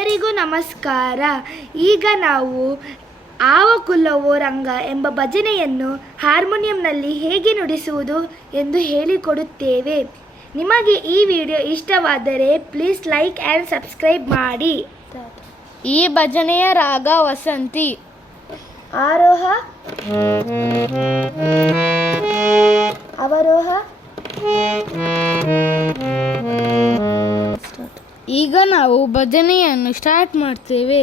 ಎಲ್ಲರಿಗೂ ನಮಸ್ಕಾರ. ಈಗ ನಾವು ಆವ ಕುಲವೋ ರಂಗ ಎಂಬ ಭಜನೆಯನ್ನು ಹಾರ್ಮೋನಿಯಂನಲ್ಲಿ ಹೇಗೆ ನುಡಿಸುವುದು ಎಂದು ಹೇಳಿಕೊಡುತ್ತೇವೆ. ನಿಮಗೆ ಈ ವಿಡಿಯೋ ಇಷ್ಟವಾದರೆ ಪ್ಲೀಸ್ ಲೈಕ್ ಆ್ಯಂಡ್ ಸಬ್ಸ್ಕ್ರೈಬ್ ಮಾಡಿ. ಈ ಭಜನೆಯ ರಾಗ ವಸಂತಿ. ಆರೋಹ, ಅವರೋಹ. ಈಗ ನಾವು ಭಜನೆಯನ್ನು ಸ್ಟಾರ್ಟ್ ಮಾಡ್ತೇವೆ.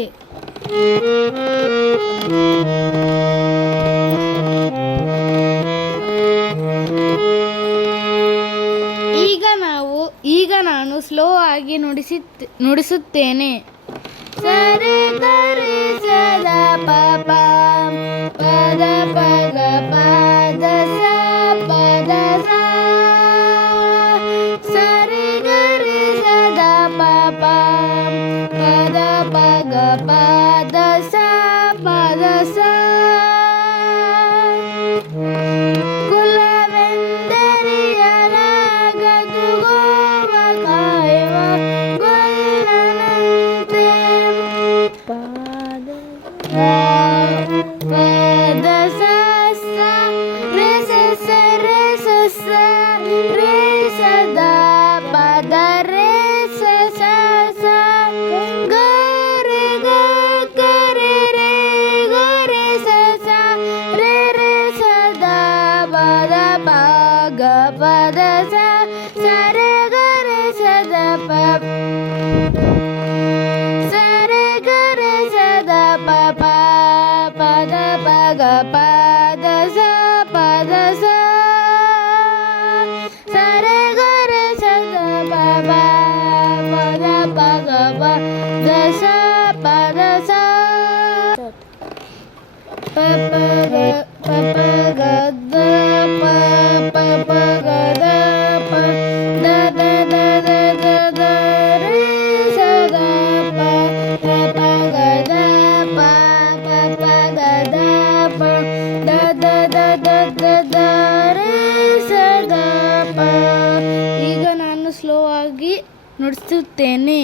ಈಗ ನಾನು ಸ್ಲೋ ಆಗಿ ನುಡಿಸುತ್ತೇನೆ. ಸರಿ ಗರಿ ಸದ ಪಪ ಪದ ಪಗ ಪದ ಸ ಪದ ಸ. ಸರಿ ಗರಿ ಸದ ಪಪ ಪದ ಪಗ ಪದ ಸ ಪದ ಸ. ಪದ ಸ ಸರೆ ಗರೆ ಸದ ಪ ಸರೆ ಗರೆ ಸದ ಪ ಪದ ಪಗ ಪದ ಸ ಪದ ಸ. ಸರೆ ಗರೆ ಸದ ಪ ಪದ ಪಗ ಪದ ಸ ಪದ ಸ. ಈಗ ನಾನು ಸ್ಲೋ ಆಗಿ ನುಡಿಸುತ್ತೇನೆ.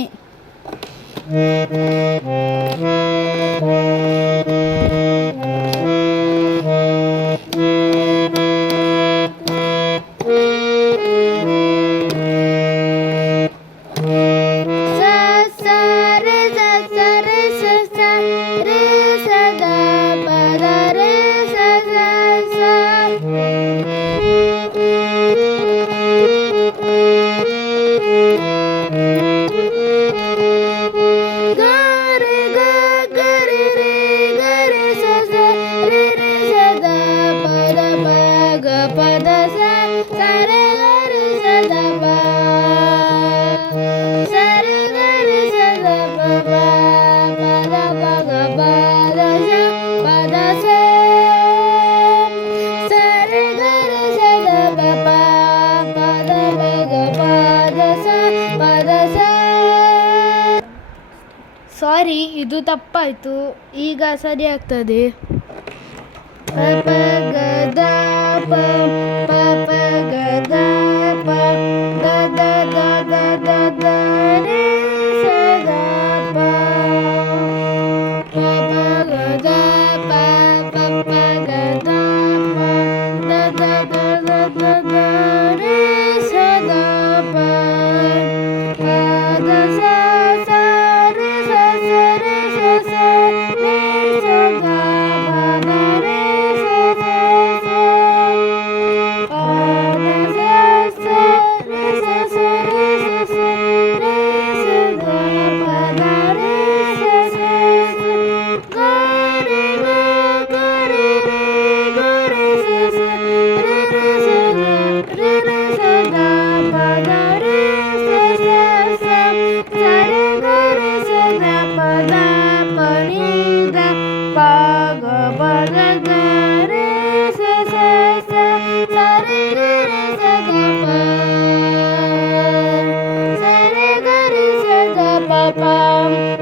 ಪದ ಸ ಸರೆ ಗರಿ ಸದ ಪ ಸರೆ ಗರಿ ಸದ ಪ ಪದ ಪಗ ಪದ ಸ ಪದ ಸ. ಸರೆ ಗರಿ ಸದ ಪ ಪದ ಪಗ ಪದ ಸ ಪದ ಸ. ಸಾರಿ, ಇದು ತಪ್ಪಾಯಿತು. ಈಗ ಸರಿ ಆಗ್ತದೆ. ಪ ಗ ದ ಪ ಪ ಪ ಗ ದ ಪ the the the the the the ray ಸ ದ ಪ ಪ ಪ ಗ ದ ಪ ಪ ಪ ಗ ದ ಪ the the the the the the ray ಸ ದ ಪ ಪ ದ ಸ ಸ ರೇ ಸ ಸ ರೇ ಸ ಸ ರೇ ಸ ದ ಪ ದ ರೇ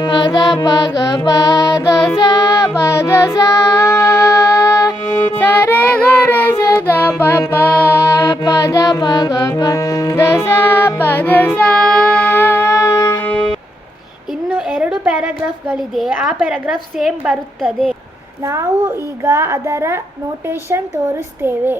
ಪದ ಪಗ ಪದ ಸ ಪದ ಸ. ಸರೆ ಗರೆ ಸದ ಪ ಪದ ಪಗ ಪದ ಸ ಪದ ಸ. ಇನ್ನು 2 2 ಪ್ಯಾರಾಗ್ರಾಫ್ಗಳಿದೆ, ಆ ಪ್ಯಾರಾಗ್ರಾಫ್ ಸೇಮ್ ಬರುತ್ತದೆ. ನಾವು ಈಗ ಅದರ ನೋಟೇಷನ್ ತೋರಿಸ್ತೇವೆ.